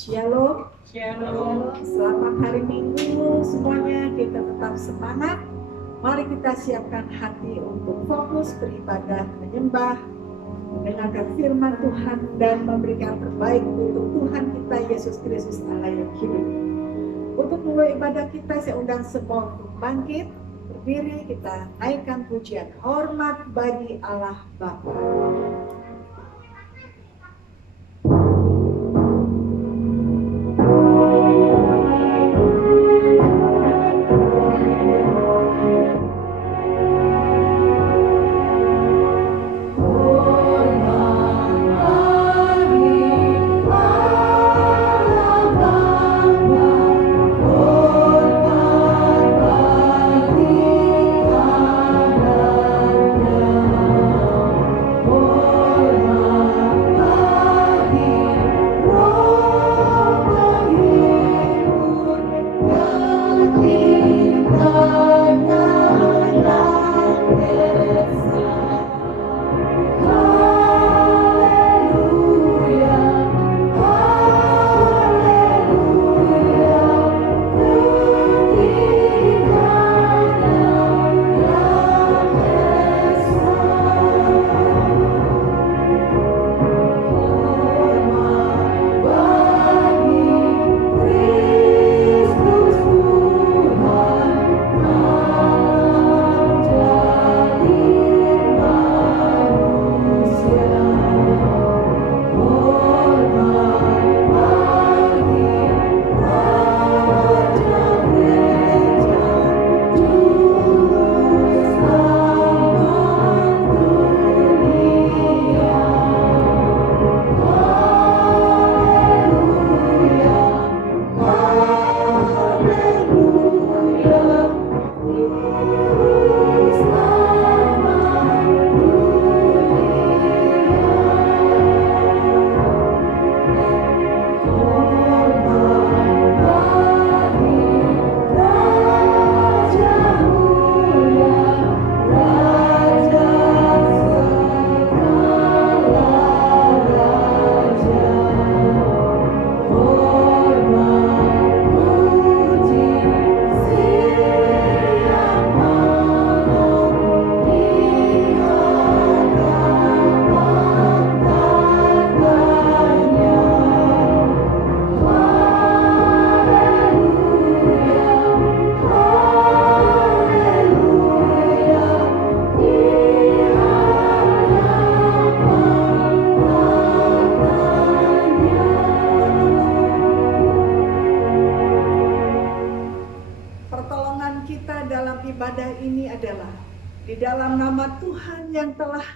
Shalom. Shalom. Selamat hari Minggu semuanya, kita tetap semangat. Mari kita siapkan hati untuk fokus beribadah, menyembah, mendengarkan firman Tuhan dan memberikan terbaik untuk Tuhan kita Yesus Kristus Allah yang hidup. Untuk mulai ibadah kita, saya undang semua untuk bangkit, berdiri, kita naikkan pujian hormat bagi Allah Bapa.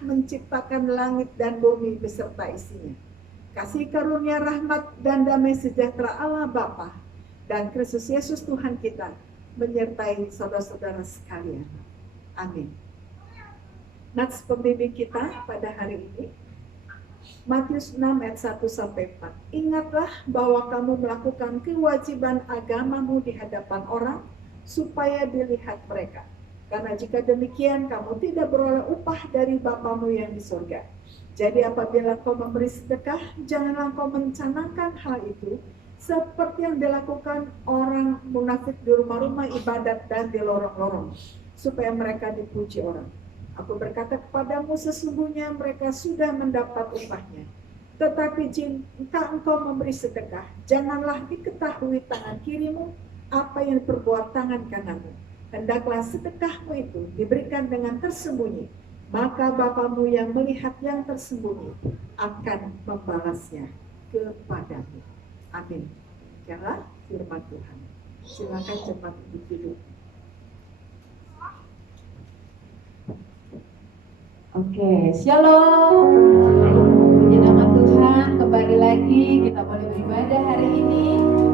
Menciptakan langit dan bumi beserta isinya. Kasih karunia rahmat dan damai sejahtera Allah Bapa dan Kristus Yesus Tuhan kita menyertai saudara-saudara sekalian. Amin. Nats pembimbing kita pada hari ini Matius 6 ayat 1-4. Ingatlah bahwa kamu melakukan kewajiban agamamu di hadapan orang supaya dilihat mereka. Karena jika demikian kamu tidak beroleh upah dari Bapamu yang di surga. Jadi apabila kau memberi sedekah, janganlah kau mencanangkan hal itu seperti yang dilakukan orang munafik di rumah-rumah ibadat dan di lorong-lorong, supaya mereka dipuji orang. Aku berkata kepadamu, sesungguhnya mereka sudah mendapat upahnya. Tetapi jika engkau memberi sedekah, janganlah diketahui tangan kirimu apa yang diperbuat tangan kananmu. Hendaklah sedekahmu itu diberikan dengan tersembunyi, maka Bapamu yang melihat yang tersembunyi akan membalasnya kepadamu. Amin. Demikianlah firman Tuhan. Silakan cepat duduk. Oke, shalom. Puji nama Tuhan, kembali lagi kita boleh beribadah hari ini,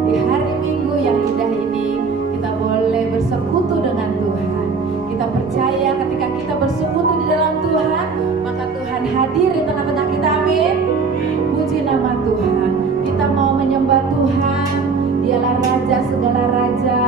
di hari Minggu yang indah ini. Kita boleh bersekutu dengan Tuhan. Kita percaya ketika kita bersekutu di dalam Tuhan, maka Tuhan hadir di tengah-tengah kita. Amin. Puji nama Tuhan. Kita mau menyembah Tuhan. Dialah Raja segala raja.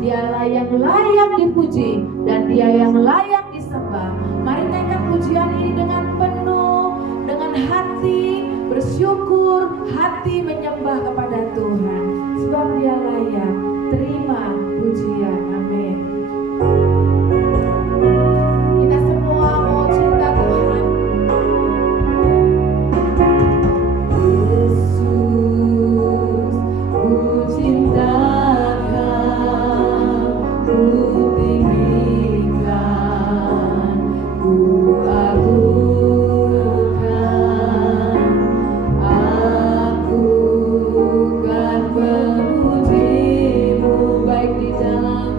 Dialah yang layak dipuji dan Dia yang layak disembah. Mari naikkan pujian ini dengan penuh, dengan hati, bersyukur bersyukur, hati menyembah kepada Tuhan, sebab Dia layak. Terima pujian, amin. Kita semua mau cinta Tuhan. Yesus, ku cintakan, ku tinggikan, ku agungkan. Aku kan memuji-Mu baik di dalam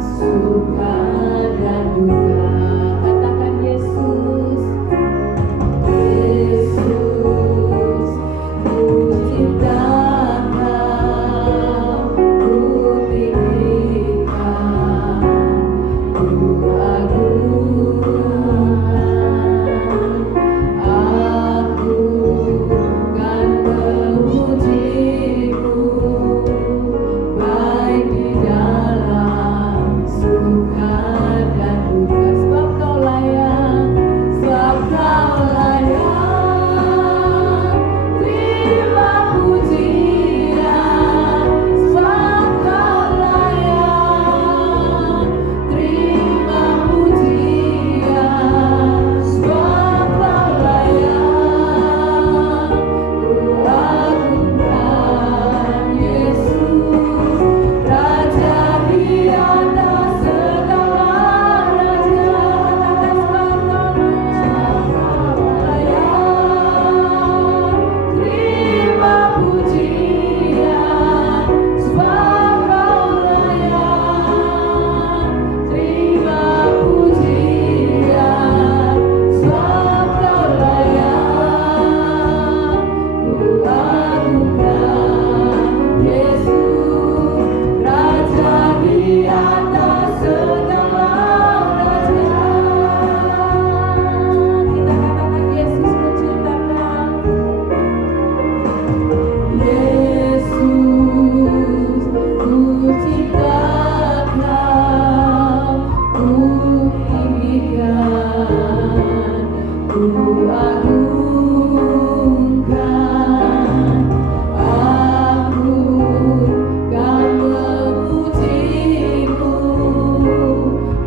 suka dan duka. Katakan Yesus, Yesus, ku cintakan, ku tinggikan, ku agungkan. Aku kan memuji-Mu baik di dalam suka dan duka, sebab Kau layak, sebab Kau layak. Terima pujian, sebab Kau layak. Terima pujian, sebab Kau layak. Ku agungkan Yesus, Raja di atas segala raja. Katakan sebab Kau layak. Terima pujian, sebab Kau layak. Terima pujian, sebab Kau layak. Ku agungkan Yesus, Raja di atas segala raja. Kita katakan Yesus menciptakan. Yesus, ku ciptakan, ku tinggikan, ku agungkan. Aku kan memuji-Mu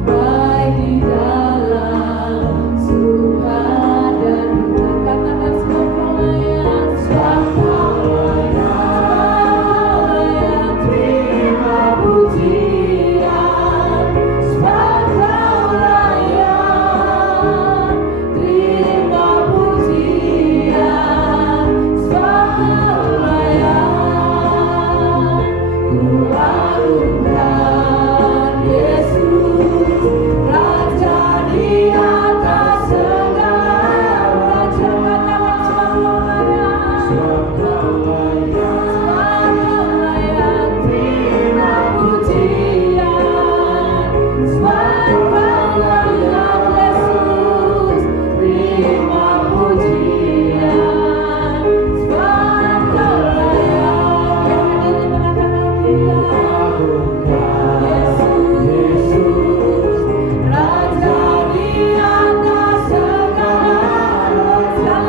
baik di dalam suka dan duka. Katakan sebab Kau layak, sebab Kau layak. Terima pujian, sebab Kau layak. Terima pujian, sebab Kau layak. Ku agungkan Yesus, Raja di atas segala raja. Katakan sebab Kau layak, sebab Kau layak. Terima pujian, sebab Kau layak Yesus. Terima pujian, sebab Kau layak. Yang hadir di tengah-tengah kita, Yesus, Raja di atas segala raja.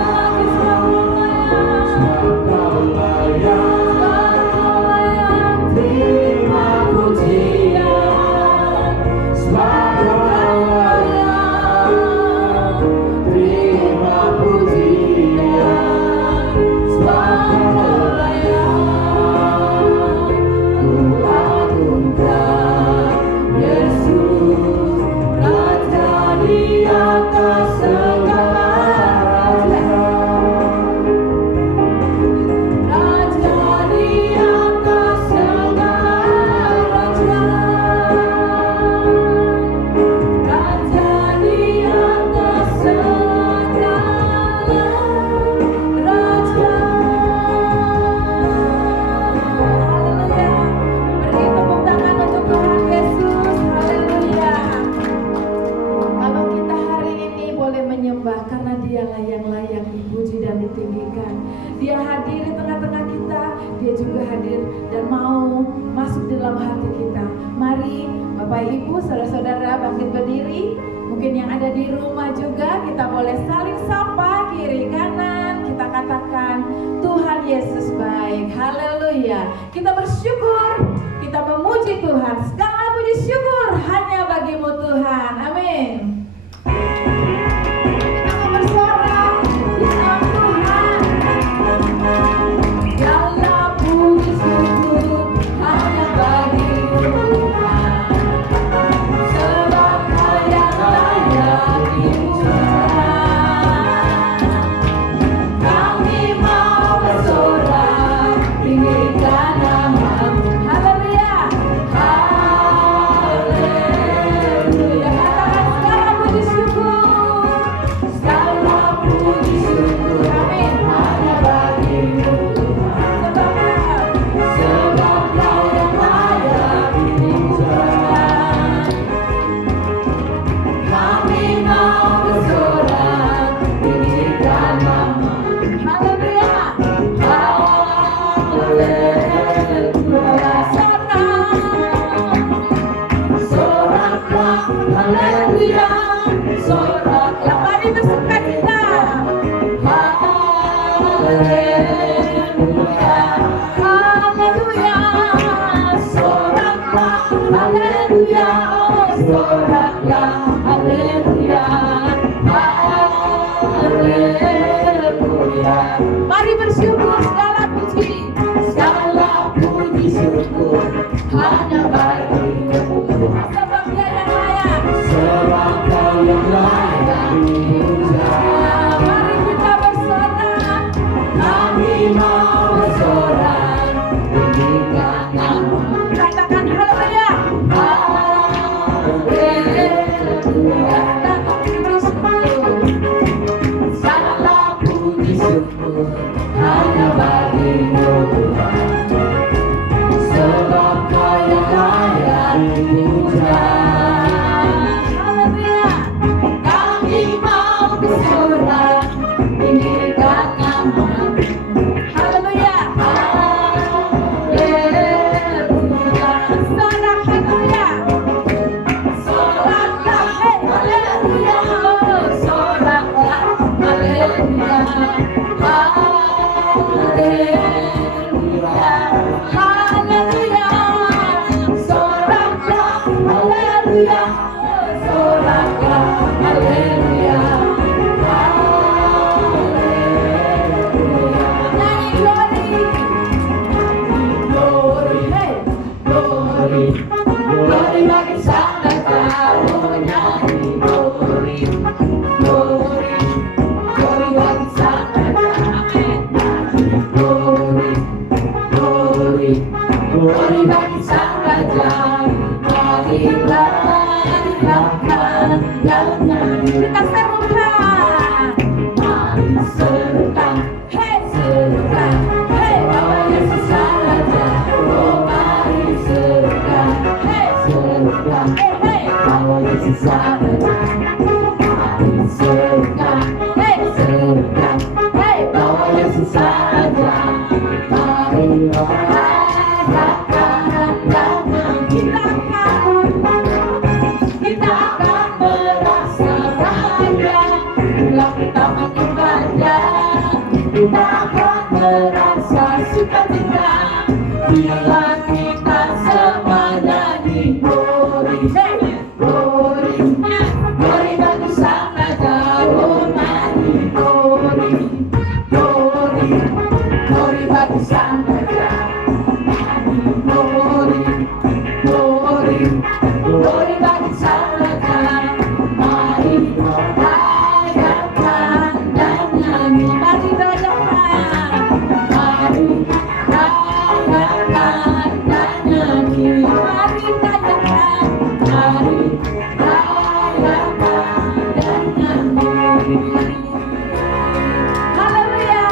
Sebab Kau layak, sebab Kau layak. Terima pujian, sebab Kau layak. Terima pujian, sebab Kau layak. Ku agungkan Yesus, Raja di atas segala raja. Raja di atas segala raja. Raja di atas segala raja. Haleluya. Beri tepuk tangan untuk Tuhan Yesus. Haleluya. Kalau kita hari ini boleh menyembah karena Dialah yang layak dipuji dan ditinggikan. Dia hadir di tengah-tengah kita, Dia juga hadir dan mau masuk dalam hati kita. Mari Bapak Ibu, saudara-saudara bangkit berdiri. Mungkin yang ada di rumah juga kita boleh saling sapa. Haleluya. Kita bersyukur, kita memuji Tuhan. Segala puji syukur hanya bagimu Tuhan. Amin. Kita mau bersorak di dalam Tuhan. Segala puji syukur hanya bagimu Tuhan. Sebab Kau yang layak dipuja. Kami mau bersorak tinggikan nama-Mu. Haleluya. Haleluya. Katakan segala puji syukur. Segala puji syukur. Amin. Hanya bagimu Tuhan. Sebab Kau yang layak dipuja. Kami mau bersorak tinggikan nama-Mu. Haleluya. Haleluya. Soraklah, haleluya. Soraklah, mari bersuka cita. Haleluya. Haleluya. Soraklah, haleluya. Oh, soraklah, haleluya. Haleluya. Mari bersyukur, segala puji syukur hanya bagimu Tuhan. Sebab Dia yang layak. Sebab Kau yang layak dipuja. Mari kita bersorak. Kami mau bersorak tinggikan nama-Mu. Katakan haleluya. Haleluya. Katakan puji syukur. Segala puji syukur hanya bagimu Tuhan. Sebab Kau yang layak dipuja. Haleluya. Kami mau bersorak tinggikan nama-Mu. Haleluya. Haleluya. Sorak haleluya. Soraklah, haleluya. Soraklah, haleluya. Haleluya. Haleluya. Soraklah, haleluya. Soraklah, haleluya. Haleluya. Nyanyi glory. Glory, hey. Glory. Glory bagi Sang Raja. Nyanyi glory. Glory. Glory bagi Sang Raja. Amin. Glory. Glory. Glory bagi Sang Raja. Marilah, marilah, jangan kita serukan. Mari serukan, hey serukan, hey bawa Yesus Sang Raja. Oh mari serukan, hey serukan, hey bawa Yesus Sang Raja. Mari serukan, hey serukan, hey bawa Yesus Sang Raja. Marilah kita akan merasa bahagia bila kita menyembahnya. Kita akan merasa sukacita bila kita semua nyanyi glory, glory, glory bagi Sang Raja. Oh nyanyi glory, glory, glory bagi Sang Raja. Glory, glory, glory bagi Sang Raja. Mari rayakan dan nyanyi. Mari rayakan. Mari rayakan dan nyanyi. Mari rayakan. Mari rayakan dan nyanyi. Haleluya.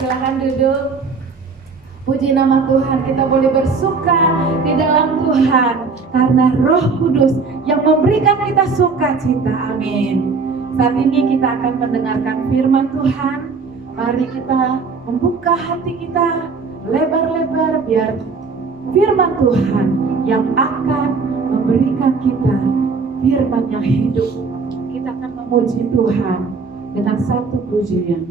Silakan duduk. Puji nama Tuhan, kita boleh bersuka di dalam Tuhan karena Roh Kudus yang memberikan kita sukacita. Amin. Saat ini kita akan mendengarkan firman Tuhan. Mari kita membuka hati kita lebar-lebar biar firman Tuhan yang akan memberikan kita firman yang hidup. Kita akan memuji Tuhan dengan satu pujian.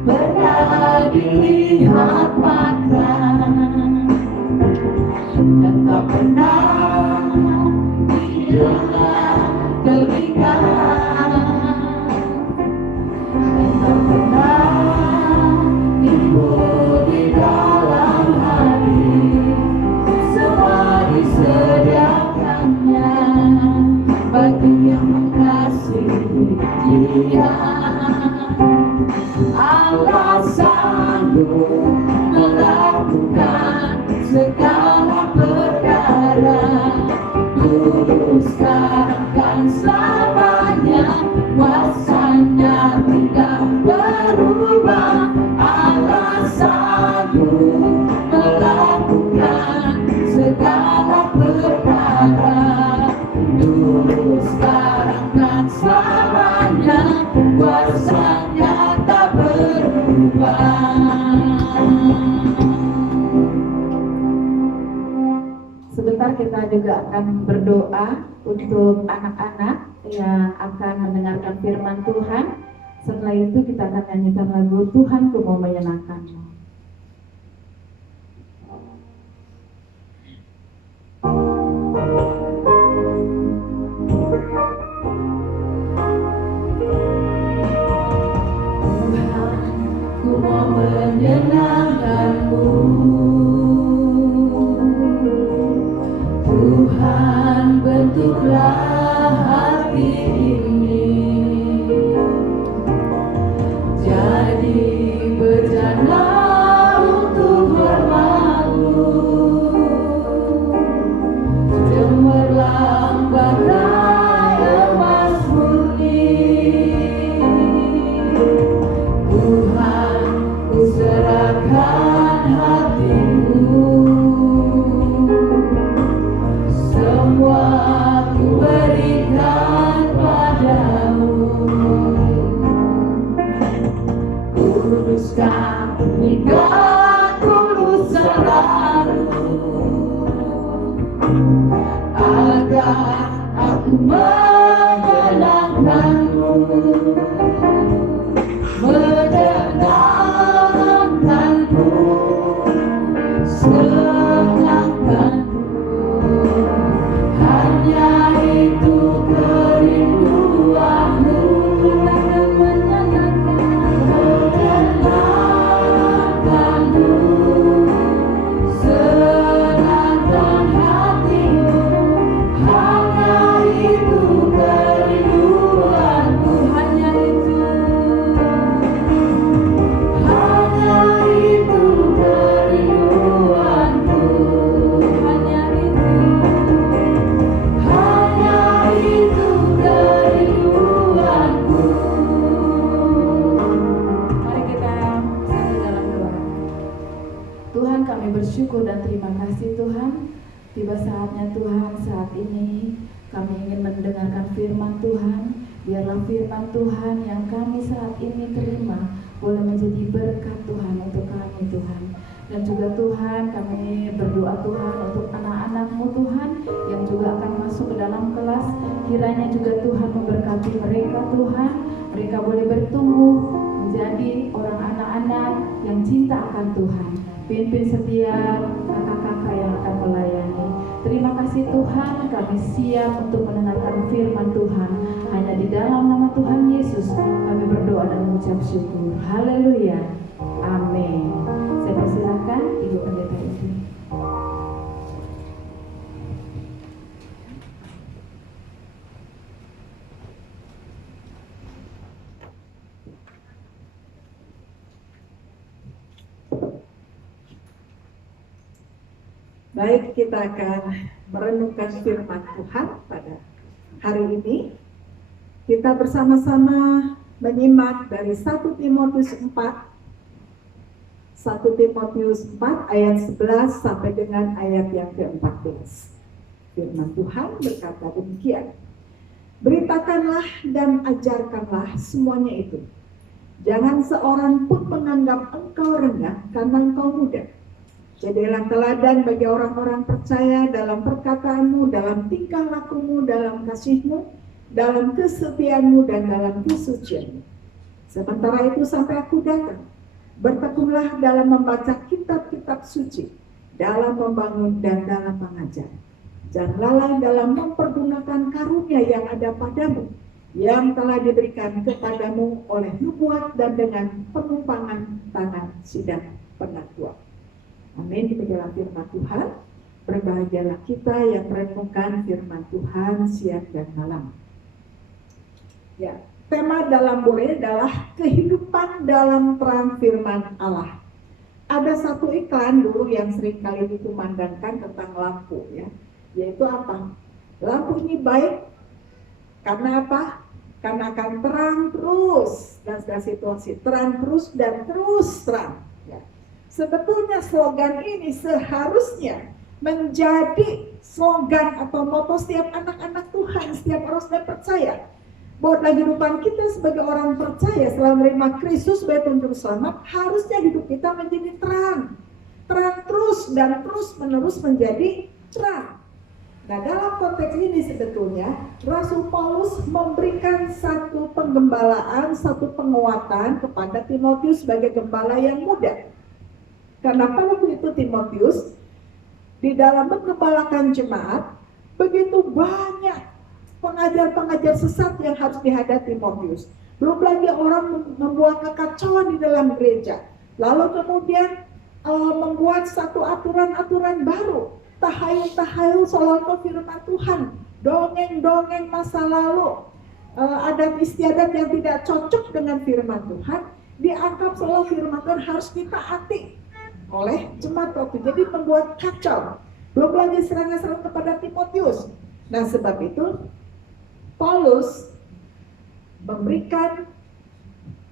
pernah dilihat mata dan tak pernah didengar telinga dan tak pernah timbul di dalam hati, semua disediakannya bagi yang mengasihi Dia. Allah sanggup melakukan segala perkara, dulu sekarang kan selamanya, kuasanya tidak berubah. Allah sanggup melakukan segala perkara, dulu sekarang dan selamanya, kuasanya tak berubah. Sebentar kita juga akan berdoa untuk anak-anak yang akan mendengarkan firman Tuhan. Setelah itu kita akan nyanyikan lagu Tuhanku mau menyenangkanmu. Tuhanku mau menyenangkanmu, Tuhan bentuklah hati ini jadi berjana untuk hormat-Mu, cemerlang bagai emas murni. Tuhan, ku serahkan hatiku, semua ku berikan padamu. Kuduskan hingga tulus selalu, agar aku menyenangkanmu, menyenangkanmu, senangkanmu. Hanya itu kerinduanmu, menyenangkanmu, senangkan hatimu. Hanya itu kerinduanmu, hanya itu kerinduanku, hanya itu kerinduanku. Mari kita satu dalam doa. Tuhan, kami bersyukur dan terima kasih Tuhan. Tiba saatnya Tuhan, saat ini kami ingin mendengarkan firman Tuhan. Biarlah firman Tuhan yang kami saat ini terima boleh menjadi berkat Tuhan untuk kami Tuhan. Dan juga Tuhan, kami berdoa Tuhan untuk anak-anak-Mu Tuhan yang juga akan masuk ke dalam kelas. Kiranya juga Tuhan memberkati mereka Tuhan. Mereka boleh bertumbuh menjadi orang anak-anak yang cinta akan Tuhan. Pimpin setiap kakak-kakak yang akan melayani. Terima kasih Tuhan, kami siap untuk mendengarkan firman Tuhan. Hanya di dalam nama Tuhan Yesus kami berdoa dan mengucap syukur. Haleluya. Amin. Saya persilahkan Ibu Pendeta Indi. Baik, kita akan merenungkan firman Tuhan pada hari ini. Kita bersama-sama menyimak dari 1 Timotius 4 ayat 11 sampai dengan ayat yang ke-14. Firman Tuhan berkata demikian. Beritakanlah dan ajarkanlah semuanya itu. Jangan seorang pun menganggap engkau rendah karena engkau muda. Jadilah teladan bagi orang-orang percaya dalam perkataanmu, dalam tingkah lakumu, dalam kasihmu, dalam kesetiaanmu, dan dalam kesucianmu. Sementara itu sampai aku datang, bertekunlah dalam membaca kitab-kitab suci, dalam membangun dan dalam mengajar. Jangan lalai dalam mempergunakan karunia yang ada padamu, yang telah diberikan kepadamu oleh nubuat dan dengan penumpangan tangan sidang penatua. Amin. Demikianlah firman Tuhan. Berbahagialah kita yang merenungkan firman Tuhan siang dan malam. Ya, tema dalam boleh adalah kehidupan dalam terang firman Allah. Ada satu iklan dulu yang sering kali dikumandangkan tentang lampu, ya, yaitu apa? Lampu ini baik karena apa? Karena akan terang terus dan segala situasi, terang terus dan terus terang. Ya. Sebetulnya slogan ini seharusnya menjadi slogan atau moto setiap anak-anak Tuhan, setiap orang yang percaya. Bahwa dalam kehidupan kita sebagai orang percaya setelah menerima Kristus sebagai Tuhan Selamat, harusnya hidup kita menjadi terang. Terang terus dan terus menerus menjadi terang. Nah, dalam konteks ini sebetulnya Rasul Paulus memberikan satu penggembalaan, satu penguatan kepada Timotius sebagai gembala yang muda. Karena pada waktu itu Timotius di dalam menggembalakan jemaat, begitu banyak pengajar-pengajar sesat yang harus dihadapi Timotius. Belum lagi orang membuat kekacauan di dalam gereja. Lalu kemudian membuat satu aturan-aturan baru. Tahayul-tahayul soal firman Tuhan. Dongeng-dongeng masa lalu. Adat istiadat yang tidak cocok dengan firman Tuhan. Dianggap seolah firman Tuhan harus ditaati oleh jemaat waktu. Jadi membuat kacau. Belum lagi serangan-serangan kepada Timotius. Nah, sebab itu Paulus memberikan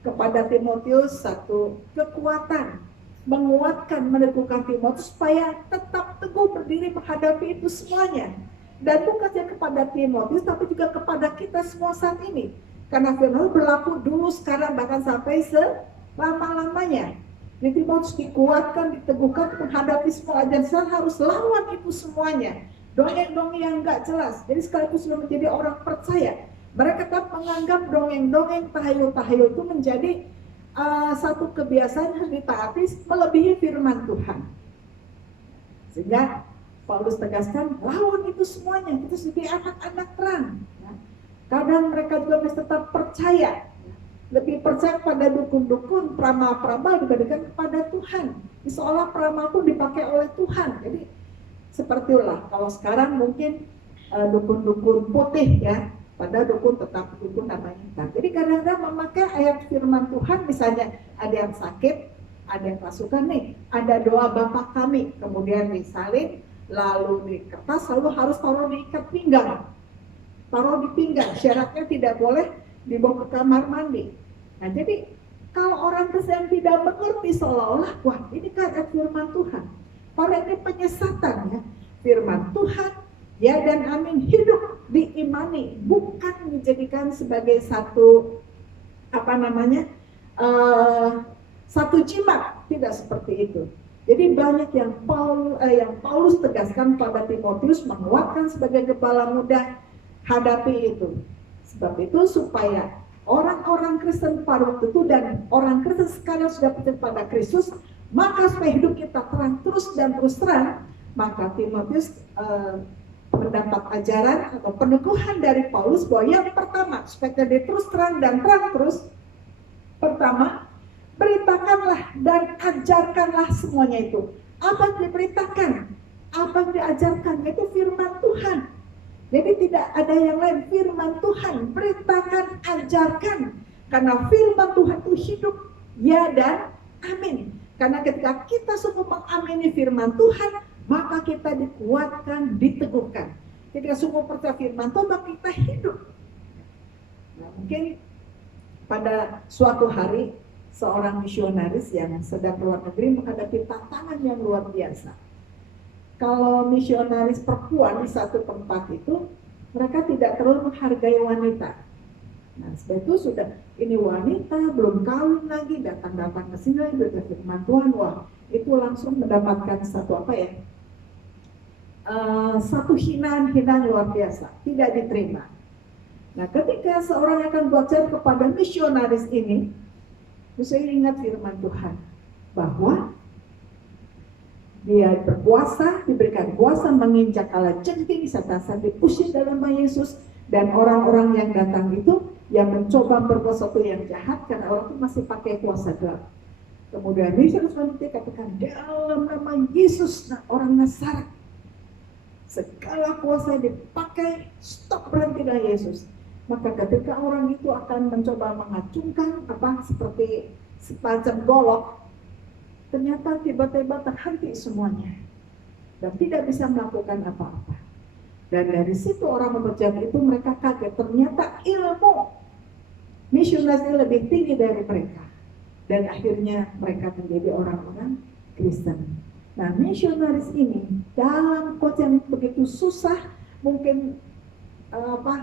kepada Timotius satu kekuatan, menguatkan, meneguhkan Timotius supaya tetap teguh berdiri menghadapi itu semuanya. Dan bukan saja kepada Timotius, tapi juga kepada kita semua saat ini. Karena firman berlaku dulu, sekarang, bahkan sampai selama-lamanya. Jadi Timotius dikuatkan, diteguhkan menghadapi semua ajaran, harus lawan itu semuanya. Dongeng-dongeng yang enggak jelas. Jadi sekaligus sudah menjadi orang percaya, mereka tetap menganggap dongeng-dongeng, tahayul-tahayul itu menjadi satu kebiasaan yang ditaati melebihi firman Tuhan. Sehingga Paulus tegaskan, lawan itu semuanya, kita jadi anak-anak terang. Kadang mereka juga masih tetap percaya, lebih percaya pada dukun-dukun, peramal-peramal dibandingkan kepada Tuhan. Seolah peramal pun dipakai oleh Tuhan. Jadi seperti itulah, kalau sekarang mungkin dukun-dukun putih, ya, pada dukun tetap dukun namanya hitam. Jadi kadang-kadang memakai ayat firman Tuhan, misalnya ada yang sakit, ada yang rasukan nih, ada doa Bapa kami, kemudian disalin, lalu di kertas, lalu harus taruh di ikat pinggang, taruh di pinggang, syaratnya tidak boleh dibawa ke kamar mandi. Nah, jadi kalau orang Kristen tidak mengerti seolah-olah, wah ini kan firman Tuhan. Padahal ini penyesatan, ya. Firman Tuhan, ya dan amin, hidup diimani, bukan dijadikan sebagai satu satu jimat, tidak seperti itu. Jadi banyak yang Paulus tegaskan pada Timotius, menguatkan sebagai gembala muda, hadapi itu. Sebab itu supaya orang-orang Kristen pada waktu itu dan orang Kristen sekarang sudah percaya pada Kristus, maka supaya hidup kita terang terus dan terus terang, maka Timotius mendapat ajaran atau peneguhan dari Paulus bahwa yang pertama supaya dia terus terang dan terang terus, pertama beritakanlah dan ajarkanlah semuanya itu. Apa yang diberitakan, apa yang diajarkan, itu firman Tuhan. Jadi tidak ada yang lain, firman Tuhan, beritakan, ajarkan. Karena firman Tuhan itu hidup, ya dan amin. Karena ketika kita sungguh mengamini firman Tuhan, maka kita dikuatkan, diteguhkan. Ketika sungguh percaya firman Tuhan, maka kita hidup. Nah, mungkin pada suatu hari, seorang misionaris yang sedang keluar negeri menghadapi tantangan yang luar biasa. Kalau misionaris perempuan di satu tempat itu, mereka tidak terlalu menghargai wanita. Nah, sebab itu sudah ini wanita belum kawin lagi, datang-datang ke sini lagi berkata firman Tuhan, wah itu langsung mendapatkan satu satu hinaan luar biasa, tidak diterima. Nah, ketika seorang akan belajar kepada misionaris ini, Mesti ingat firman Tuhan bahwa dia berkuasa, diberikan kuasa menginjak kalajengking serta diusir dalam nama Yesus. Dan orang-orang yang datang itu yang mencoba berbuat sesuatu yang jahat karena orang itu masih pakai kuasa gelap. Kemudian Yesus katakan dalam nama Yesus, orang Nazaret, segala kuasa dipakai, stop, berhenti dari Yesus. Maka ketika orang itu akan mencoba mengacungkan seperti semacam golok, ternyata tiba-tiba terhenti semuanya dan tidak bisa melakukan apa-apa. Dan dari situ orang pekerjaan itu mereka kaget, ternyata ilmu misionaris lebih tinggi dari mereka. Dan akhirnya mereka menjadi orang-orang Kristen. Nah, misionaris ini dalam kota yang begitu susah, mungkin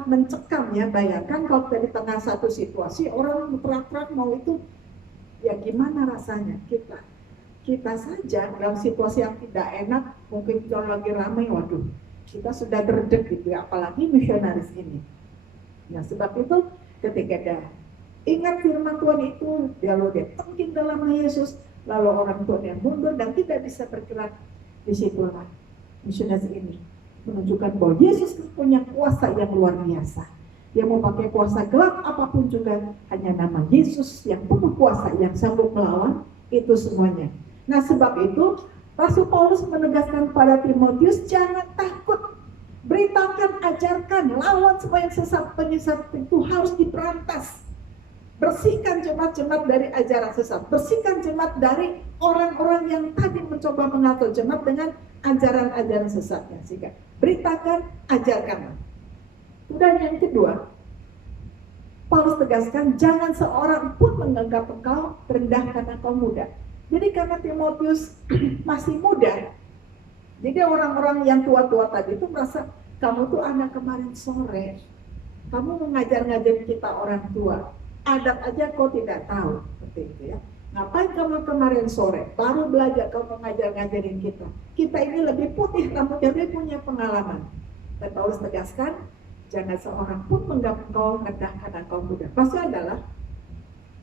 mencekam ya. Bayangkan kalau dari tengah satu situasi orang teriak-teriak mau itu, ya gimana rasanya kita saja dalam situasi yang tidak enak, mungkin kalau lagi ramai, waduh, kita sudah derdek gitu ya, apalagi misionaris ini. Nah, sebab itu ketika dia ingat firman Tuhan itu, lalu dia tengking dalam nama Yesus, lalu orang Tuhan yang mundur dan tidak bisa bergerak, disitulah misionaris ini menunjukkan bahwa Yesus punya kuasa yang luar biasa. Dia mau pakai kuasa gelap apapun juga, hanya nama Yesus yang penuh kuasa yang sanggup melawan itu semuanya. Nah, sebab itu Rasul Paulus menegaskan pada Timotius, jangan takut, beritakan, ajarkan, lawan semua yang sesat, penyesat itu harus diberantas. Bersihkan jemaat-jemaat dari ajaran sesat, bersihkan jemaat dari orang-orang yang tadi mencoba mengatur jemaat dengan ajaran-ajaran sesatnya. Sehingga beritakan, ajarkan. Dan yang kedua, Paulus tegaskan, jangan seorang pun menganggap engkau rendah karena kau muda. Jadi karena Timotius masih muda, jadi orang-orang yang tua-tua tadi itu merasa, kamu tuh anak kemarin sore, kamu mengajar-ngajarin kita orang tua, adat aja kau tidak tahu, seperti itu ya. Ngapain kamu kemarin sore, baru belajar kau mengajar-ngajarin kita. Kita ini lebih putih rambutnya, dia punya pengalaman. Dan Paulus tegaskan, jangan seorang pun menganggap kau rendah karena kau muda. Maksudnya adalah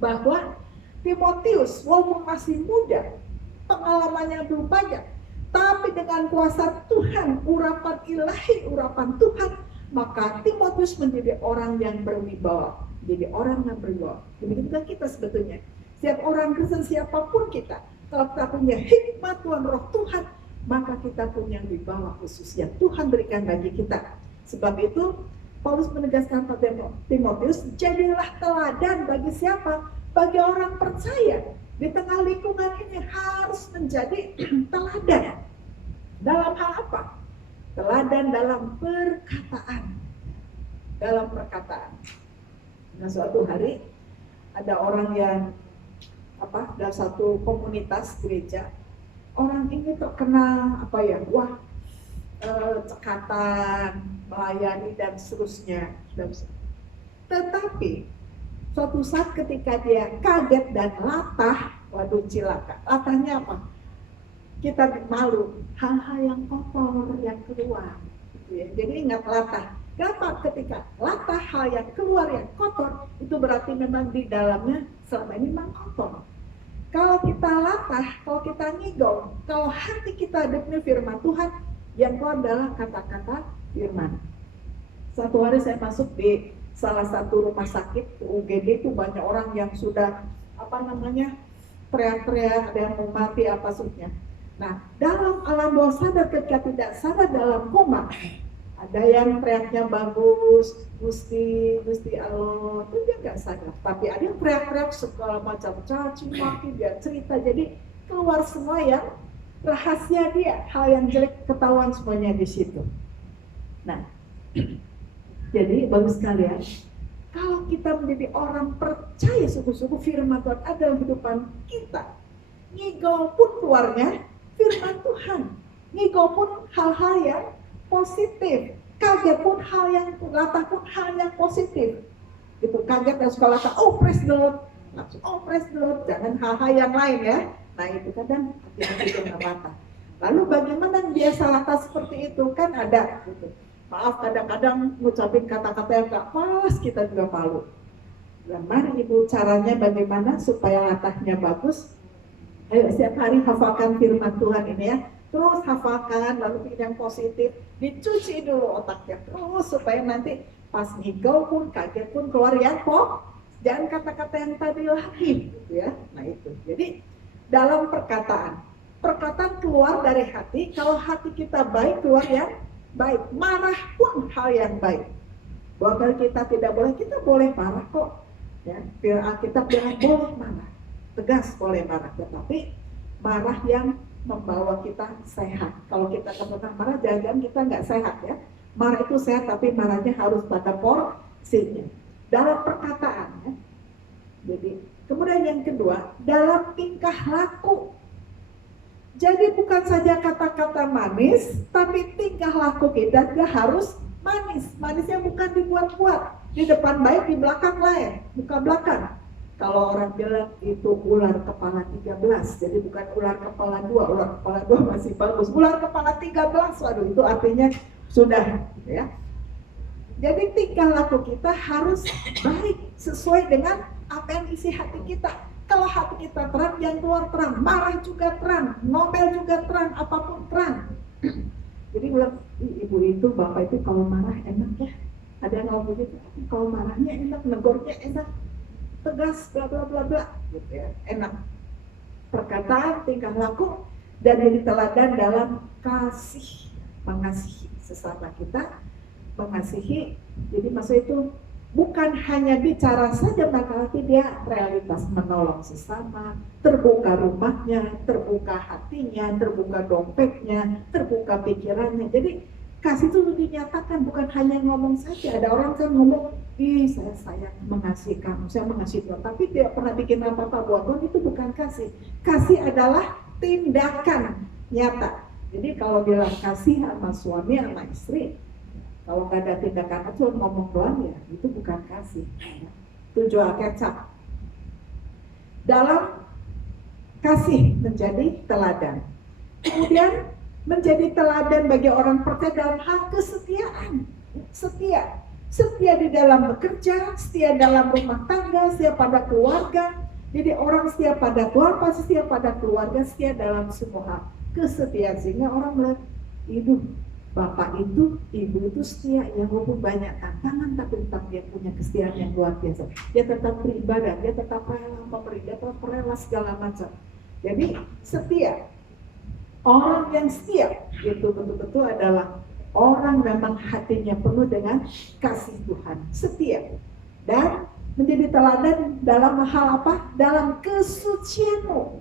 bahwa Timotius walaupun masih muda, pengalamannya belum banyak, tapi dengan kuasa Tuhan, urapan ilahi, urapan Tuhan, maka Timotius menjadi orang yang berwibawa, jadi orang yang berwibawa. Demikian juga kita sebetulnya, setiap orang Kristen siapapun kita, kalau kita punya hikmat Tuhan, roh Tuhan, maka kita punya wibawa khusus yang Tuhan berikan bagi kita. Sebab itu Paulus menegaskan pada Timotius, jadilah teladan bagi siapa? Bagi orang percaya. Di tengah lingkungan ini harus menjadi teladan. Dalam hal apa? Teladan dalam perkataan. Dalam perkataan. Nah, suatu hari ada orang yang dalam satu komunitas gereja, orang ini terkena cekatan, melayani dan seterusnya. Tetapi suatu saat ketika dia kaget dan latah, waduh cilaka. Latahnya apa? Kita malu, hal-hal yang kotor yang keluar. Jadi ingat latah. Kenapa? Ketika latah hal yang keluar yang kotor, itu berarti memang di dalamnya selama ini memang kotor. Kalau kita latah, kalau kita ngigau, kalau hati kita dengar firman Tuhan, yang keluar adalah kata-kata firman. Suatu hari saya masuk di salah satu rumah sakit UGD, itu banyak orang yang sudah teriak-teriak, ada yang mau mati apa sebagainya. Nah, dalam alam bawah sadar ketika tidak sadar dalam koma, ada yang teriaknya bagus, Gusti Allah, itu dia nggak sadar. Tapi ada yang teriak-teriak segala macam caci maki, dia cerita, jadi keluar semua yang rahasia dia, hal yang jelek ketahuan semuanya di situ. Nah, jadi bagus sekali ya, kalau kita menjadi orang percaya sungguh-sungguh firman Tuhan ada dalam kehidupan kita, ngigau pun keluarnya firman Tuhan, ngigau pun hal-hal yang positif, kaget pun hal yang latah pun hal yang positif. Gitu, kaget dan suka latah, oh praise the Lord, langsung oh praise the Lord, jangan hal-hal yang lain ya. Nah itu kadang hati-hati dengan latah. Lalu bagaimana biasa latah seperti itu kan ada gitu. Maaf kadang-kadang ngucapin kata-kata yang gak pas, kita juga malu. Mari Ibu, caranya bagaimana supaya latahnya bagus? Ayo setiap hari hafalkan firman Tuhan ini ya. Terus hafalkan, lalu pikir yang positif, dicuci dulu otaknya terus supaya nanti pas ngigau pun, kaget pun keluar yang jangan kata-kata yang tadi lagi gitu ya. Nah itu. Jadi dalam perkataan keluar dari hati. Kalau hati kita baik, keluar yang baik. Marah pun hal yang baik. Bahwa kita tidak boleh, kita boleh marah kok. Ya, kita bilang boleh marah, tegas boleh marah, tetapi marah yang membawa kita sehat. Kalau kita pernah marah, jangan kita nggak sehat ya. Marah itu sehat, tapi marahnya harus pada porsinya. Dalam perkataan ya. Jadi, kemudian yang kedua, dalam tingkah laku. Jadi bukan saja kata-kata manis, tapi tingkah laku kita juga harus manis. Manisnya bukan dibuat-buat. Di depan baik, di belakang lain, buka belakang. Kalau orang bilang itu ular kepala 13, jadi bukan ular kepala 2, ular kepala 2 masih bagus. Ular kepala 13, waduh itu artinya sudah ya. Jadi tingkah laku kita harus baik sesuai dengan apa yang isi hati kita. Kalau hati kita terang, yang keluar terang, marah juga terang, ngomel juga terang, apapun terang. Jadi bilang, ibu itu, bapak itu kalau marah enak ya. Ada yang ngomong begitu, kalau marahnya enak, negornya enak, tegas, bla bla bla bla, gitu ya, enak. Perkataan, tingkah laku, dan jadi teladan dalam kasih, mengasihi sesama kita, mengasihi. Jadi maksud itu bukan hanya bicara saja, tapi dia realitas menolong sesama, terbuka rumahnya, terbuka hatinya, terbuka dompetnya, terbuka pikirannya. Jadi kasih itu dinyatakan, bukan hanya ngomong saja. Ada orang kan ngomong, ih saya sayang mengasihi kamu, saya mengasihi Tuhan, tapi tidak pernah bikin apa-apa buat Tuhan. Itu bukan kasih. Kasih adalah tindakan nyata. Jadi kalau bilang kasih sama suami sama istri, kalau nggak ada tindakan itu ngomong doang ya, itu bukan kasih. Itu jual kecap. Dalam kasih menjadi teladan. Kemudian menjadi teladan bagi orang percaya dalam hal kesetiaan. Setia di dalam bekerja, setia dalam rumah tangga, setia pada keluarga. Jadi orang setia pada Tuhan, pasti setia pada keluarga, setia dalam semua hal. Kesetiaan, sehingga orang melihat hidup bapak itu, ibu itu setia, yang walaupun banyak tantangan, tapi tetap dia punya kesetiaan yang luar biasa. Dia tetap beribadah, dia tetap rela memberi, dia tetap rela segala macam. Jadi setia. Orang yang setia itu betul-betul adalah orang memang hatinya penuh dengan kasih Tuhan, setia, dan menjadi teladan dalam hal apa? Dalam kesucianmu.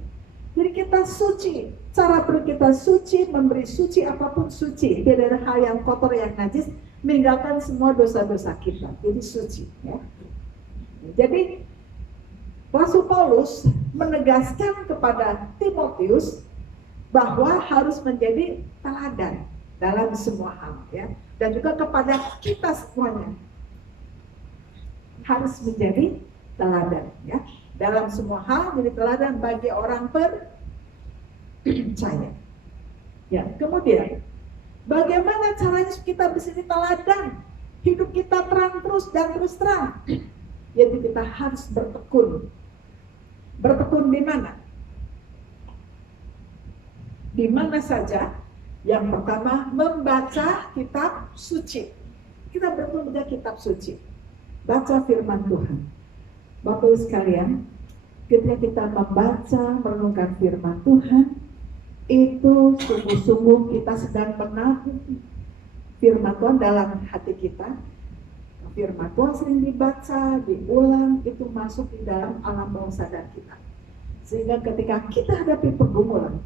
Jadi kita suci, cara kita suci, memberi suci apapun suci, tidak ada hal yang kotor, yang najis, meninggalkan semua dosa-dosa kita. Jadi suci. Ya. Jadi Rasul Paulus menegaskan kepada Timotius bahwa harus menjadi teladan dalam semua hal ya, dan juga kepada kita semuanya harus menjadi teladan ya, dalam semua hal jadi teladan bagi orang percaya ya. Kemudian bagaimana caranya kita bisa jadi teladan, hidup kita terang terus dan terus terang, yaitu kita harus bertekun di mana? Di mana saja. Yang pertama, membaca kitab suci. Kita berbaca kitab suci, baca firman Tuhan. Bapak Ibu sekalian, ketika kita membaca, merenungkan firman Tuhan, itu sungguh-sungguh kita sedang menaruh firman Tuhan dalam hati kita. Firman Tuhan sering dibaca, diulang, itu masuk di dalam alam bawah sadar kita. Sehingga ketika kita hadapi pergumulan,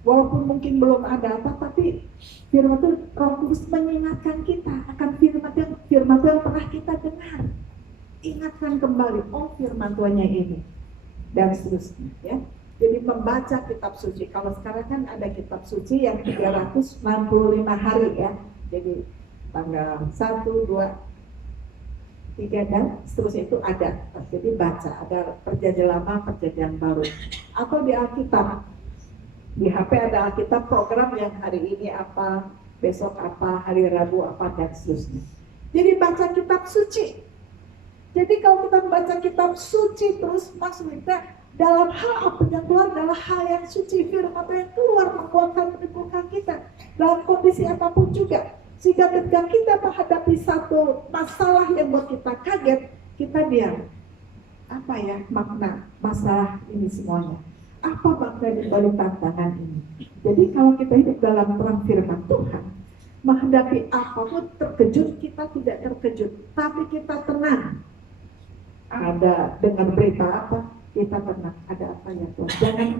walaupun mungkin belum ada apa, tapi firman Tuhan, Roh Kudus mengingatkan kita akan firman Tuhan yang pernah kita dengar. Ingatkan kembali, oh firman Tuhannya ini, dan seterusnya ya. Jadi membaca kitab suci. Kalau sekarang kan ada kitab suci yang 365 hari ya. Jadi tanggal 1, 2, 3 dan seterusnya itu ada. Jadi baca, ada perjanjian lama, perjanjian baru. Atau di Alkitab, di HP ada Alkitab program yang hari ini apa, besok apa, hari Rabu apa, dan seterusnya. Jadi baca kitab suci. Jadi kalau kita membaca kitab suci terus, maksud kita dalam hal apa yang keluar adalah hal yang suci, firman yang keluar menguatkan menimbulkan kita dalam kondisi apapun juga. Sehingga ketika kita menghadapi satu masalah yang buat kita kaget, kita diam. Apa ya makna masalah ini semuanya? Apa makna di balik tantangan ini? Jadi kalau kita hidup dalam terang firman Tuhan, menghadapi apapun terkejut, kita tidak terkejut, tapi kita tenang. Ada dengar berita apa, kita tenang. Ada apa ya Tuhan? Jangan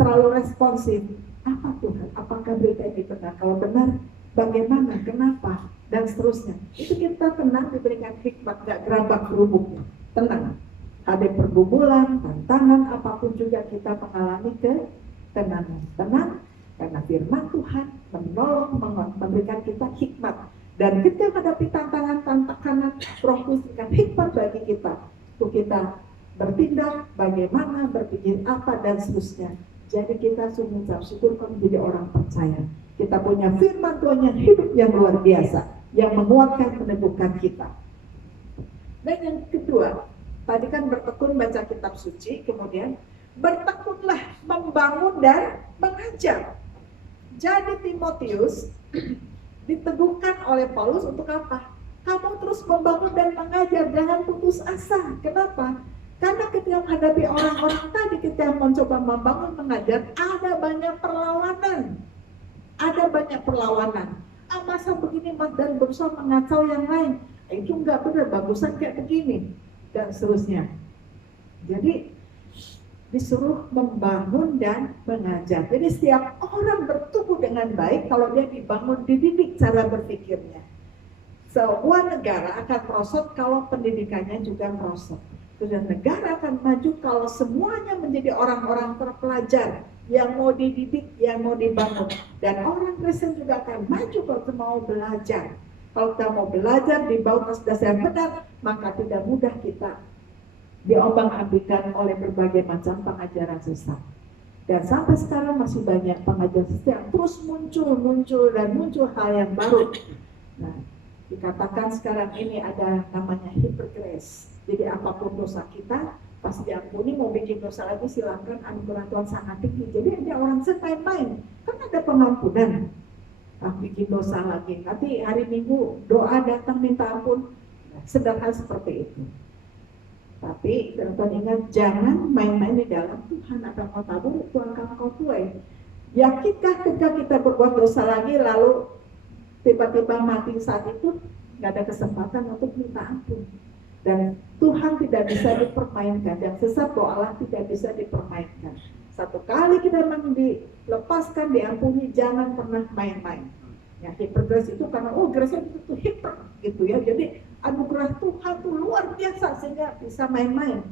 terlalu responsif. Apa Tuhan? Apakah berita ini benar? Kalau benar, bagaimana? Kenapa? Dan seterusnya. Itu kita tenang, diberikan hikmat, gak gerabak kerubuknya. Tenang. Ada pergumulan, tantangan, apapun juga kita mengalami ketenangan. Tenang, karena firman Tuhan menolong, memberikan kita hikmat. Dan ketika menghadapi tantangan-tantangan, Roh Kudus memberikan hikmat bagi kita. Untuk kita bertindak, bagaimana, berpikir apa, dan seterusnya. Jadi kita sungguh bersyukur kalau menjadi orang percaya. Kita punya firman Tuhan yang hidup yang luar biasa, yang menguatkan, meneguhkan kita. Dan yang kedua, tadi kan bertekun baca kitab suci, kemudian bertekunlah membangun dan mengajar. Jadi Timotius diteguhkan oleh Paulus untuk apa? Kamu terus membangun dan mengajar, jangan putus asa. Kenapa? Karena ketika menghadapi orang-orang tadi, kita mencoba membangun, mengajar, ada banyak perlawanan. Ada banyak perlawanan. Masa begini mas dan berusaha mengacau yang lain. Itu enggak benar, bagusan kayak begini. Dan seterusnya. Jadi disuruh membangun dan mengajar. Jadi setiap orang bertumbuh dengan baik kalau dia dibangun, dididik cara berpikirnya. Sebuah negara akan merosot kalau pendidikannya juga merosot. Dan negara akan maju kalau semuanya menjadi orang-orang terpelajar yang mau dididik, yang mau dibangun. Dan orang Kristen juga akan maju kalau mau belajar. Kalau kita mau belajar di bawah atas dasar yang benar, maka tidak mudah kita diombang-ambingkan oleh berbagai macam pengajaran sesat. Dan sampai sekarang masih banyak pengajaran sesat yang terus muncul hal yang baru. Nah, dikatakan sekarang ini ada namanya hypergrace. Jadi apapun dosa kita pasti diampuni, mau bikin dosa lagi silakan, anugerah Tuhan sangat tinggi. Jadi ada orang main-main, kan ada pengampunan. Bikin dosa lagi, nanti hari Minggu doa datang minta ampun, sederhana seperti itu. Tapi Tuhan ingat, jangan main-main di dalam Tuhan akan kau tabur, Tuhan akan kau tuai. Yakinkah ketika kita berbuat dosa lagi lalu tiba-tiba mati saat itu, nggak ada kesempatan untuk minta ampun. Dan Tuhan tidak bisa dipermainkan, dan sesat doa Allah tidak bisa dipermainkan. Satu kali kita memang dilepaskan, diampuni, jangan pernah main-main. Ya, hypergrace itu karena grace itu hiper gitu ya. Jadi anugerah Tuhan itu luar biasa sehingga bisa main-main.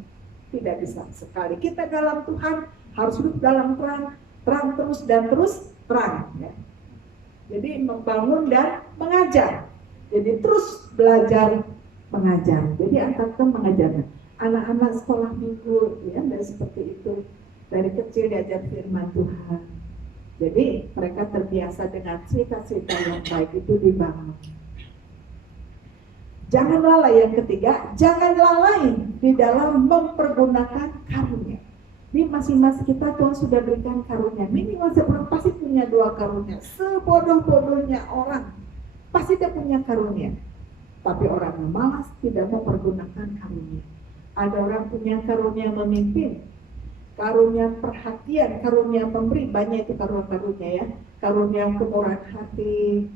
Tidak bisa. Sekali kita dalam Tuhan harus hidup dalam terang, terang terus dan terus terang. Ya. Jadi membangun dan mengajar. Jadi terus belajar mengajar. Jadi angkatan mengajarnya. Anak-anak sekolah minggu ya dari seperti itu. Dari kecil diajar firman Tuhan. Jadi mereka terbiasa dengan cerita-cerita yang baik itu dibangun. Jangan lalai, yang ketiga, jangan lalai di dalam mempergunakan karunia. Di masing-masing kita Tuhan sudah berikan karunia. Minimal seorang pasti punya 2 karunia. Sebodoh-bodohnya orang pasti dia punya karunia. Tapi orang yang malas tidak mau pergunakan karunia. Ada orang punya karunia memimpin, karunia perhatian, karunia pemberi, banyak itu karunia ya, karunia kemurahan hati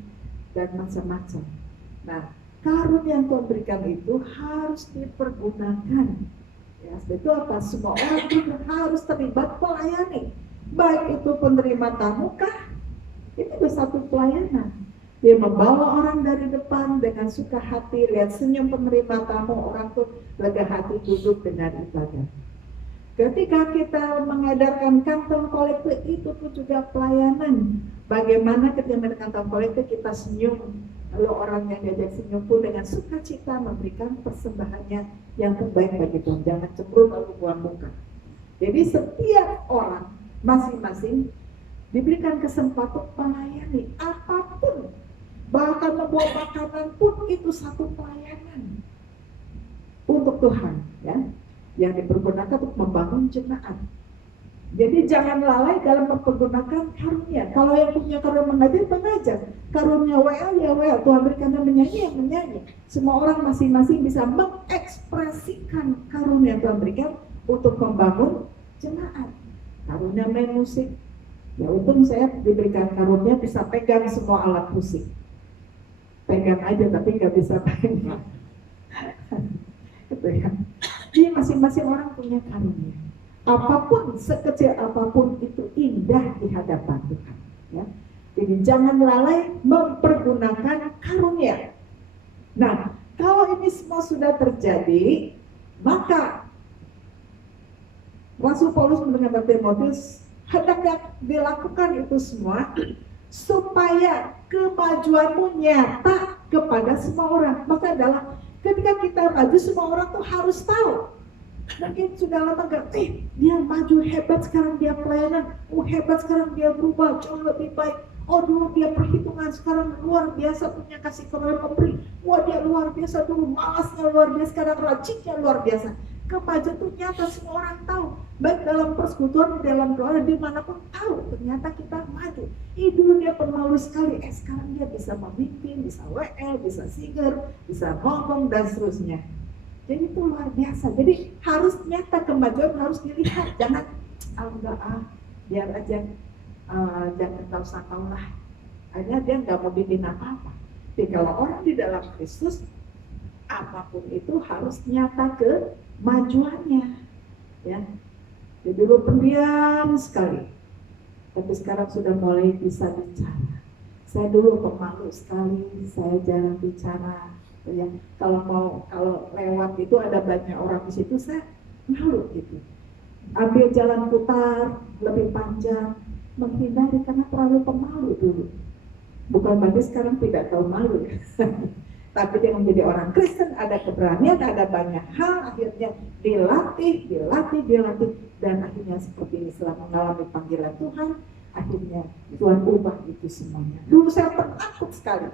dan macam-macam. Nah, karunia yang Tuhan berikan itu harus dipergunakan. Ya, itu apa? Semua orang juga harus terlibat melayani. Baik itu penerima tamu kah? Itu juga satu pelayanan. Dia membawa orang dari depan dengan suka hati, lihat senyum penerima tamu, orang tuh lega hati duduk dengan ibadah. Ketika kita mengedarkan kantong kolektif itu pun juga pelayanan. Bagaimana ketika mengedarkan kantong kolektif kita senyum, lalu orang yang diajak senyum pun dengan sukacita memberikan persembahannya yang terbaik bagi Tuhan. Jangan cemberut lalu buang muka. Jadi setiap orang masing-masing diberikan kesempatan melayani apapun. Bahkan membawa makanan pun itu satu pelayanan. untuk Tuhan, ya, yang dipergunakan untuk membangun jemaat. Jadi jangan lalai dalam mempergunakan karunia. Kalau yang punya karunia mengajar, karunia WL ya WL, Tuhan berikan menyanyi yang menyanyi. Semua orang masing-masing bisa mengekspresikan karunia Tuhan berikan untuk membangun jemaat. Karunia main musik, ya untung saya diberikan karunia bisa pegang semua alat musik. Pegang aja tapi nggak bisa pegang. Gitu ya. Jadi masing-masing orang punya karunia. Apapun, sekecil apapun itu indah di hadapan Tuhan, ya. Jadi jangan lalai mempergunakan karunia. Nah, kalau ini semua sudah terjadi, maka Rasul Paulus mendengar Timotius hendaknya dilakukan itu semua supaya kemajuanmu nyata kepada semua orang. Maka adalah ketika kita maju, semua orang tuh harus tahu. Mungkin sudah lama gak, dia maju hebat, sekarang dia pelayanan, hebat sekarang dia berubah jauh lebih baik. Oh dulu dia perhitungan, sekarang luar biasa punya kasih karunia memberi. Wah dia luar biasa dulu, malasnya luar biasa, sekarang rajinnya luar biasa. Kemajuan itu nyata, semua orang tahu. Baik dalam persekutuan, di dalam doa, dimanapun tahu ternyata kita maju. Dulu dia pemalu sekali, sekarang dia bisa memimpin, bisa WL, bisa singer, bisa ngomong dan seterusnya. Jadi itu luar biasa. Jadi harus nyata, kemajuan harus dilihat. Jangan biar aja jangan tahu lah. Akhirnya dia nggak mau bikin apa-apa. Tapi kalau orang di dalam Kristus, apapun itu harus nyata kemajuannya. Ya. Jadi dulu pendiam sekali, tapi sekarang sudah mulai bisa bicara. Saya dulu pemalu sekali, saya jarang bicara. Ya, kalau lewat itu ada banyak orang di situ, saya malu gitu. Ambil jalan putar lebih panjang, menghindari karena terlalu pemalu dulu. Bukan berarti sekarang tidak tahu malu, ya. Tapi dia menjadi orang Kristen, ada keberanian, ada banyak hal, akhirnya dilatih, dan akhirnya seperti ini setelah mengalami panggilan Tuhan, akhirnya Tuhan ubah itu semuanya. Dulu saya takut sekali.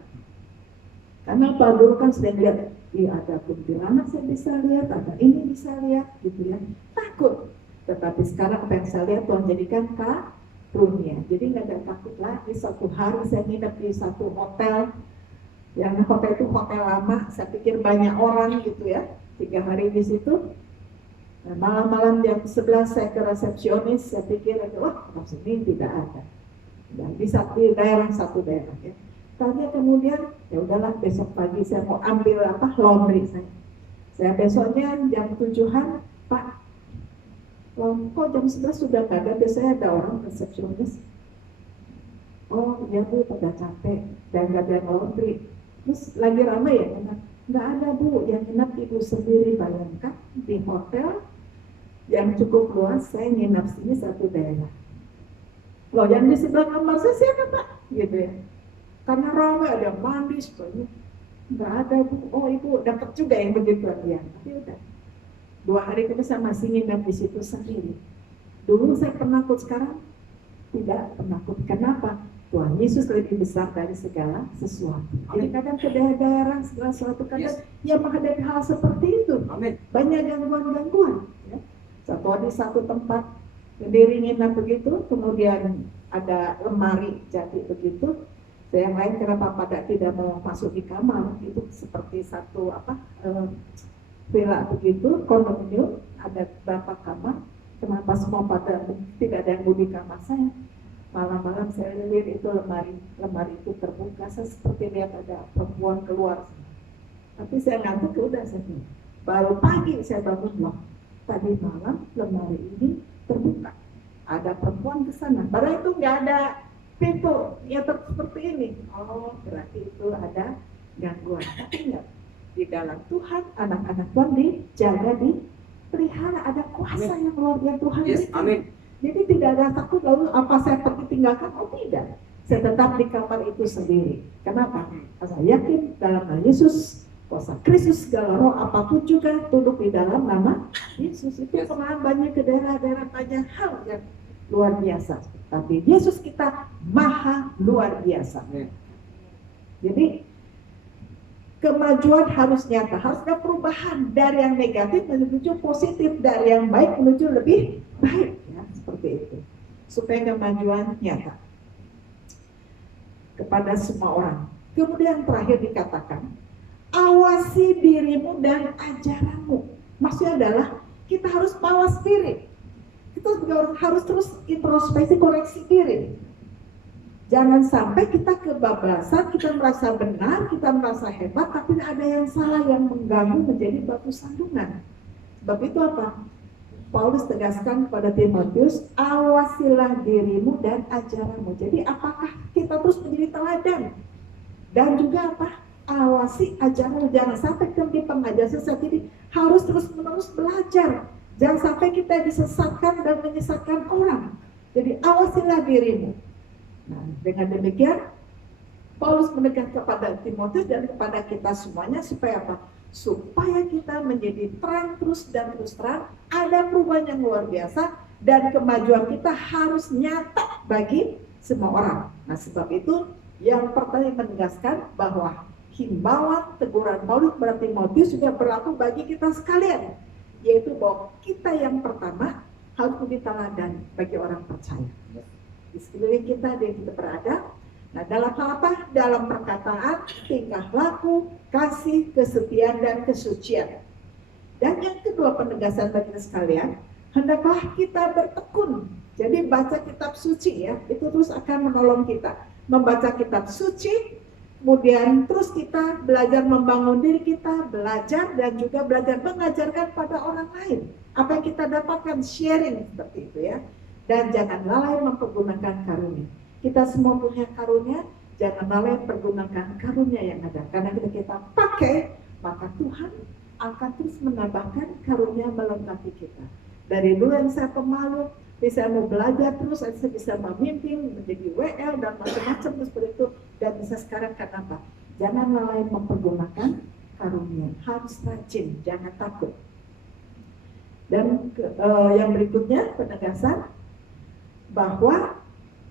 Karena apa? Dulu kan sedang lihat, ada kuntilanak saya bisa lihat, ada ini bisa lihat, gitu ya. Takut. Tetapi sekarang apa yang saya lihat Tuhan jadikan karunia. Jadi nggak ada takut lagi. Suatu hari saya nginep di satu hotel, yang hotel itu hotel lama. Saya pikir banyak orang gitu ya. 3 hari di situ. Nah, malam-malam jam 11 saya ke resepsionis. Saya pikir, wah, sini tidak ada. Dan di satu daerah ya. Tanya kemudian, ya udahlah besok pagi saya mau ambil laundry saya. Saya besoknya jam 7-an, Pak, kok jam 11 sudah gak ada, biasanya ada orang resepsionis. Oh iya Bu, pada capek dan gak ada laundry. Terus lagi ramai ya, nggak ada Bu, yang nginap ibu sendiri. Bayangkan di hotel yang cukup luas, saya nginap sini satu daerah. Loh yang di sebelah kamar saya siapa Pak? Gitu ya. Karena ramai, ada yang mandi sebagainya. Nggak ada Bu. Oh Ibu dapat juga yang begitu ya. Tapi udah 2 hari kemudian saya masih nginap di situ sendiri. Dulu saya penakut, sekarang tidak penakut. Kenapa? Tuhan Yesus lebih besar dari segala sesuatu. Jadi kadang ke daerah segala sesuatu kadang yang menghadapi hal seperti itu. Amin. Banyak gangguan-gangguan. Ya. Satu tempat berdiri nginap begitu, kemudian ada lemari jadi begitu. Yang lain kenapa pada tidak mau masuk di kamar, itu seperti satu villa begitu, kondominium, ada berapa kamar, kenapa semua pada tidak ada yang mau di kamar saya. Malam-malam saya lihat itu lemari itu terbuka, saya seperti lihat ada perempuan keluar. Tapi saya ngantuk, udah saya bilang. Baru pagi saya bangun, loh, tadi malam lemari ini terbuka, ada perempuan ke sana. Padahal itu nggak ada pintu yang seperti ini. Oh, berarti itu ada gangguan. Tapi enggak. Di dalam Tuhan, anak-anak Tuhan dijaga, dipelihara, ada kuasa yang luar biasa Tuhan berikan. Amin. Jadi tidak ada takut lalu apa saya pergi tinggalkan, oh tidak. Saya tetap di kamar itu sendiri. Kenapa? Karena saya yakin dalam nama Yesus, kuasa Kristus, segala roh apapun juga tunduk di dalam nama Yesus. Itu pernah banyak ke daerah-daerah, banyak hal yang luar biasa. Tapi Yesus kita maha luar biasa. Jadi Kemajuan harus nyata, harus ada perubahan dari yang negatif menuju positif, dari yang baik menuju lebih baik, ya, seperti itu. Supaya kemajuan nyata kepada semua orang. Kemudian terakhir dikatakan, awasi dirimu dan ajaranmu. Maksudnya adalah kita harus mawas diri. Kita juga harus terus introspeksi, koreksi diri. Jangan sampai kita kebablasan, kita merasa benar, kita merasa hebat, tapi ada yang salah yang mengganggu menjadi batu sandungan. Sebab itu apa? Paulus tegaskan kepada Timotius, awasilah dirimu dan ajaranmu. Jadi apakah kita terus menjadi teladan? Dan juga apa? Awasi ajaranmu. Jangan sampai kita di pengajar sesat. Jadi harus terus-menerus belajar. Jangan sampai kita disesatkan dan menyesatkan orang. Jadi awasilah dirimu. Nah, dengan demikian Paulus menekan kepada Timotius dan kepada kita semuanya supaya apa? Supaya kita menjadi terang terus dan terus terang, ada perubahan yang luar biasa dan kemajuan kita harus nyata bagi semua orang. Nah, sebab itu yang pertama menegaskan bahwa himbauan teguran Paulus kepada Timotius juga berlaku bagi kita sekalian, yaitu bahwa kita yang pertama harus menjadi teladan bagi orang percaya di sekeliling kita dan kita berada. Nah, dalam hal apa? Dalam perkataan, tingkah laku, kasih, kesetiaan, dan kesucian. Dan yang kedua penegasan bagi kita sekalian, hendaklah kita bertekun. Jadi baca kitab suci, ya, itu terus akan menolong kita. Membaca kitab suci, kemudian terus kita belajar membangun diri kita, belajar dan juga belajar mengajarkan pada orang lain. Apa yang kita dapatkan, sharing seperti itu, ya. Dan jangan lalai mempergunakan karunia. Kita semua punya karunia, jangan lalai pergunakan karunia yang ada. Karena kita pakai, maka Tuhan akan terus menambahkan karunia melengkapi kita. Dari dulu yang saya pemalu, bisa mau belajar terus, saya bisa memimpin, menjadi WL dan macam-macam seperti itu. Dan bisa sekarang kenapa? Jangan lalai mempergunakan karunia, harus rajin, jangan takut. Dan yang berikutnya penegasan bahwa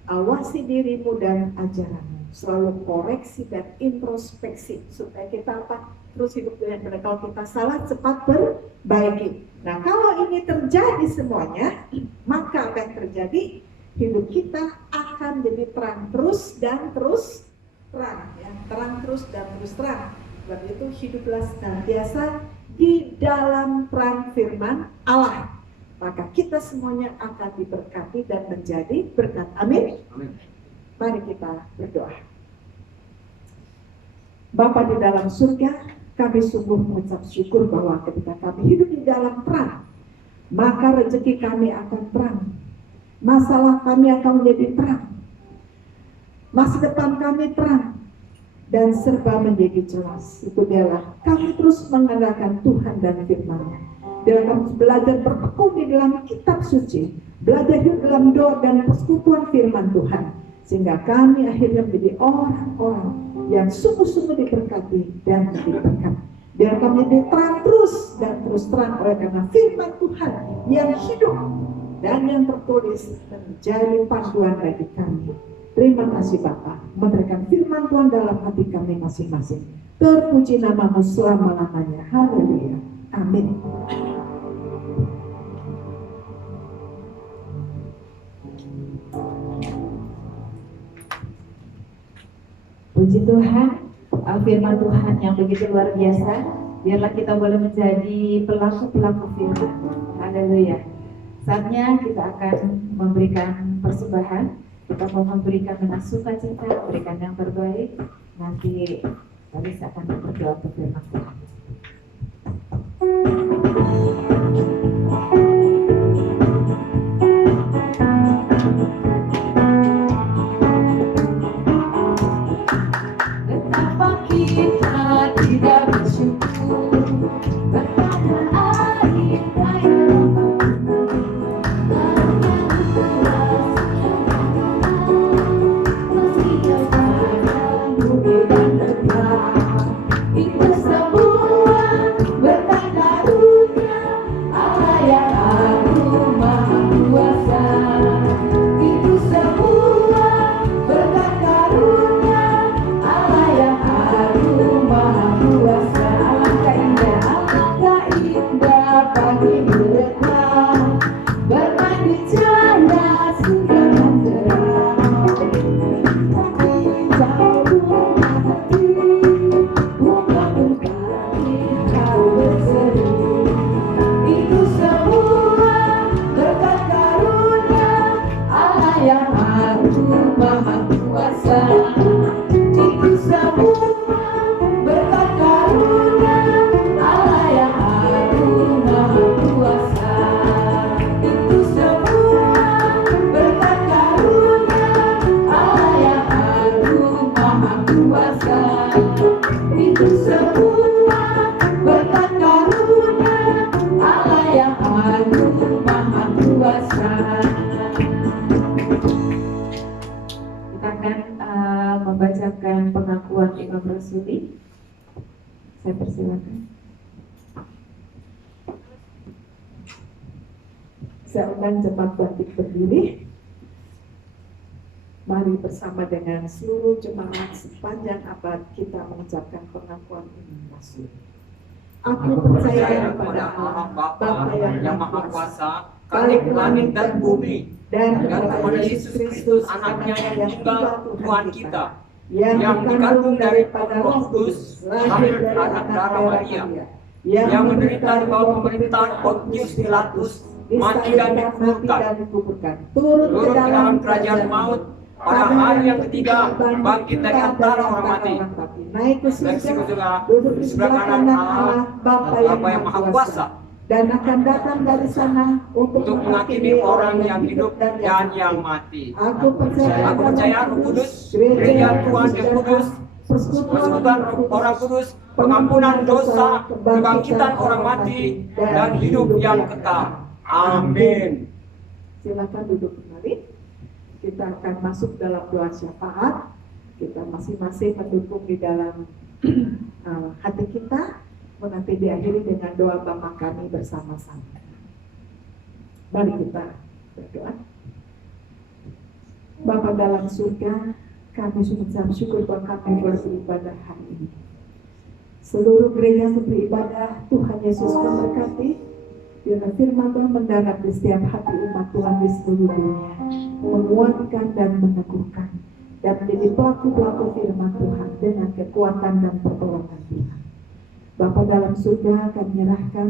awasi dirimu dan ajaranmu, selalu koreksi dan introspeksi supaya kita apa? Terus hidup dengan benar. Kalau kita salah, cepat perbaiki. Nah, kalau ini terjadi semuanya, maka apa yang terjadi? Hidup kita akan jadi terang terus dan terus terang, ya. Terang terus dan terus terang. Sebab itu hiduplah senantiasa di dalam terang firman Allah. Maka kita semuanya akan diberkati dan menjadi berkat. Amin. Amin. Mari kita berdoa. Bapa di dalam surga, kami sungguh mengucap syukur bahwa ketika kami hidup di dalam terang, maka rezeki kami akan terang. Masalah kami akan menjadi terang. Masa depan kami terang dan serba menjadi jelas. Itu dialah kami terus mengandalkan Tuhan dan firman-Nya. Dan harus belajar bertekun di dalam kitab suci, belajar hidup dalam doa dan persekutuan firman Tuhan, sehingga kami akhirnya menjadi orang-orang yang sungguh-sungguh diberkati dan diberkati. Biar kami menjadi terang terus dan terus terang oleh karena firman Tuhan yang hidup dan yang tertulis menjadi panduan bagi kami. Terima kasih Bapa, memberikan firman Tuhan dalam hati kami masing-masing. Terpuji nama-Mu selama-lamanya. Haleluya. Amin. Puji Tuhan, firman Tuhan yang begitu luar biasa. Biarlah kita boleh menjadi pelaku-pelaku firman. Haleluya. Saatnya kita akan memberikan persembahan. Kita mau memberikan dengan sukacita, memberikan yang terbaik. Nanti Kalis akan berdoa untuk firman Tuhan. Betapa kita tidak bersyukur kepada air meski dan lelah, kita semua Maha Kuasa. Itu semua berkat karunia Allah yang agung Maha Kuasa. Itu semua berkat karunia Allah yang agung Maha Kuasa. Itu semua berkat karunia Allah yang agung Maha Kuasa. Kita akan membacakan pengakuan Imam Rasuli. Saya persilakan. Saya undang jemaat bangkit berdiri. Mari bersama dengan seluruh jemaat sepanjang abad kita mengucapkan pengakuan Imam Rasul. Aku percaya kepada Allah Bapa yang Maha Kuasa, Khalik langit dan bumi, dan kepada Yesus Kristus anaknya yang tunggal Tuhan kita, yang dikandung daripada Roh Kudus, lahir dari anak darah Maria, yang menderita di bawah pemerintahan Pontius Pilatus, mati dan dikuburkan, turun ke dalam kerajaan maut, pada hari yang ketiga bangkit dari antara orang mati, naik ke surga, duduk di sebelah kanan Allah Bapa yang Maha Kuasa, dan akan datang dari sana untuk menghakimi orang yang hidup dan yang mati. Aku percaya Roh Kudus, gereja Tuhan yang kudus, persekutuan orang kudus, pengampunan dosa, kebangkitan orang mati, dan hidup yang kekal. Amin. Silakan duduk kembali. Kita akan masuk dalam doa syafaat. Kita masing-masing mendukung di dalam hati kita. Nanti diakhiri dengan doa Bapa kami bersama-sama. Mari kita berdoa. Bapa dalam surga, kami mengucap syukur bahwa kami beribadah hari ini. Seluruh gereja beribadah, Tuhan Yesus memberkati. Biarlah firman Tuhan mendarat di setiap hati umat Tuhan di seluruh dunia, menguatkan dan meneguhkan, dan menjadi pelaku-pelaku firman Tuhan dengan kekuatan dan pertolongan Tuhan. Bapa dalam surga, kami menyerahkan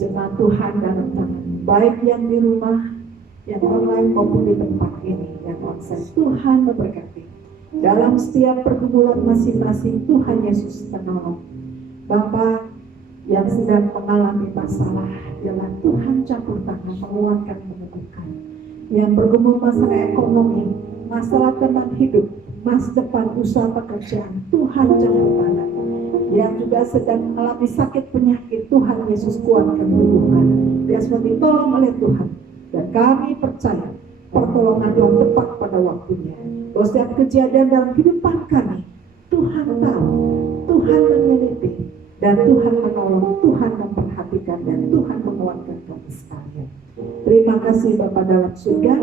jemaat Tuhan dalam tangan, baik yang di rumah, yang online maupun di tempat ini, yang onsite. Tuhan memberkati. Dalam setiap pergumulan masing-masing, Tuhan Yesus menolong. Bapa yang sedang mengalami masalah, ialah Tuhan campur tangan, menguatkan, meneguhkan. Yang bergumul masalah ekonomi, masalah teman hidup, masa depan usaha pekerjaan, Tuhan campur tangan. Yang juga sedang mengalami sakit penyakit, Tuhan Yesus kuatkan, meneguhkan. Dia semua ditolong oleh Tuhan. Dan kami percaya pertolongan yang tepat pada waktunya. Bahwa setiap kejadian dalam kehidupan kami, Tuhan tahu, Tuhan meneliti, dan Tuhan menolong, Tuhan memperhatikan, dan Tuhan menguatkan kami sekalian. Terima kasih Bapa dalam surga.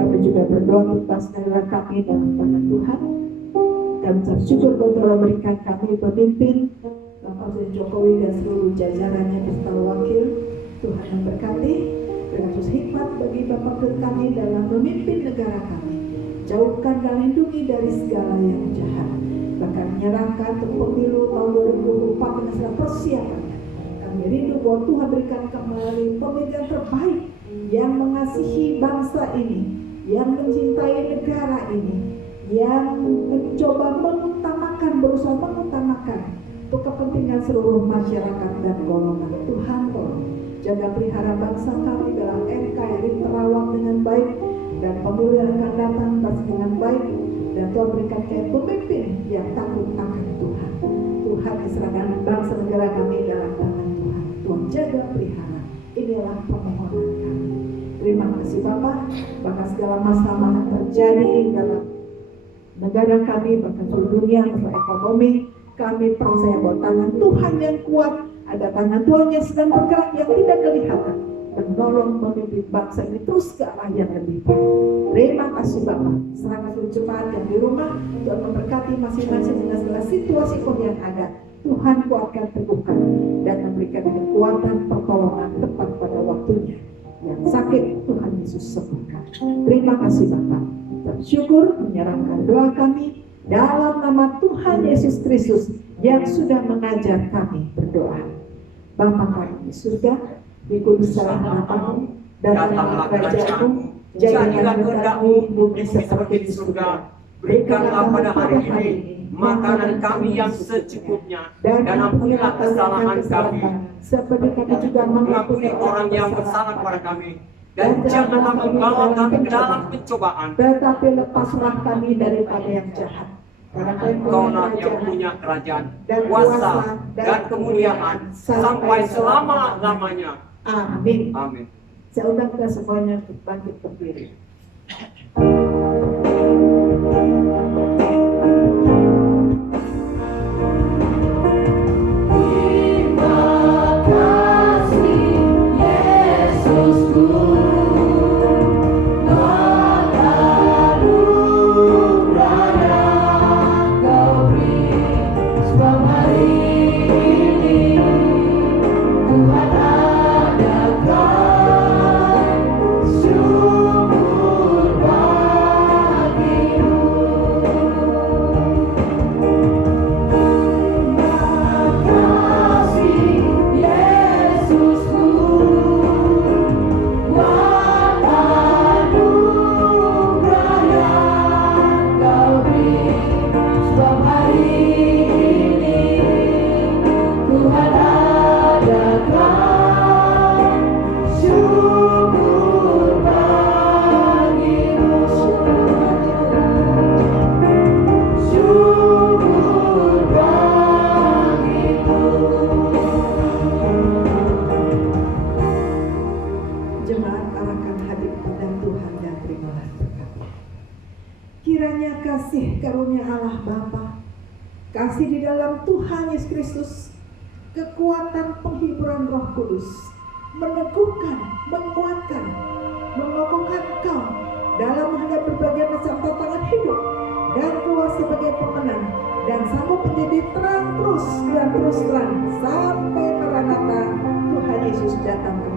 Kami juga berdoa untuk saudara kami dalam tangan Tuhan. Kami bersyukur bahwa Tuhan memberikan kami pemimpin, Bapak Presiden Jokowi dan seluruh jajarannya beserta wakil. Tuhan memberkati, berikan hikmat bagi Bapak kami dalam memimpin negara kami. Jauhkan dan lindungi dari segala yang jahat. Bahkan menyerahkan untuk pemilu tahun 2024 dengan segala persiapannya. Kami rindu bahwa Tuhan berikan kembali pemimpin terbaik yang mengasihi bangsa ini, yang mencintai negara ini, yang mencoba mengutamakan, berusaha mengutamakan untuk kepentingan seluruh masyarakat dan golongan. Tuhan tolong jaga pelihara bangsa kami dalam NKRI terawat dengan baik, dan pemilu yang akan datang dengan baik. Dan Tuhan berikan kami pemimpin yang takut akan Tuhan. Tuhan diserahkan bangsa negara kami dalam tangan Tuhan. Tuhan jaga pelihara. Inilah permohonan kami. Terima kasih Bapak. Bahkan segala masalah yang terjadi dalam negara kami, bahkan seluruh dunia, masalah ekonomi, kami percaya bahwa tangan Tuhan yang kuat, ada tangan Tuhan yang sedang bergerak yang tidak kelihatan, menolong memimpin bangsa ini terus ke arah yang lebih baik. Terima kasih Bapak. Serahkan seluruh jemaat yang di rumah, Tuhan memberkati masing-masing dengan segala situasi pun yang ada. Tuhan kuatkan, teguhkan, dan memberikan kekuatan pertolongan tepat pada waktunya. Yang sakit Tuhan Yesus sembuhkan. Terima kasih Bapak. Bersyukur menyerahkan doa kami dalam nama Tuhan Yesus Kristus yang sudah mengajar kami berdoa. Bapa kami di surga, dikuduskanlah namamu, datanglah kerajaan-Mu, Jadilah kehendak-Mu di bumi seperti di surga. Berikanlah pada hari ini makanan kami yang secukupnya, dan ampunilah kesalahan kami, seperti kami juga mengampuni orang yang bersalah kepada kami. Dan janganlah membawa kami ke dalam pencobaan, tetapi lepaslah kami daripada yang jahat. Karena Engkau-lah yang punya kerajaan, kuasa, dan kemuliaan sampai selama-lamanya. Amin. Amin. Saya undang kita semuanya untuk bangkit berdiri. Jemaat arahkan hati pada Tuhan dan terimalah berkat. Kiranya kasih karunia Allah Bapa, kasih di dalam Tuhan Yesus Kristus, kekuatan penghiburan Roh Kudus, meneguhkan, menguatkan, mengokohkan engkau dalam menghadapi berbagai macam tantangan hidup, dan keluar sebagai pemenang, dan sanggup menjadi terang terus dan terus terang sampai Maranatha Tuhan Yesus datang.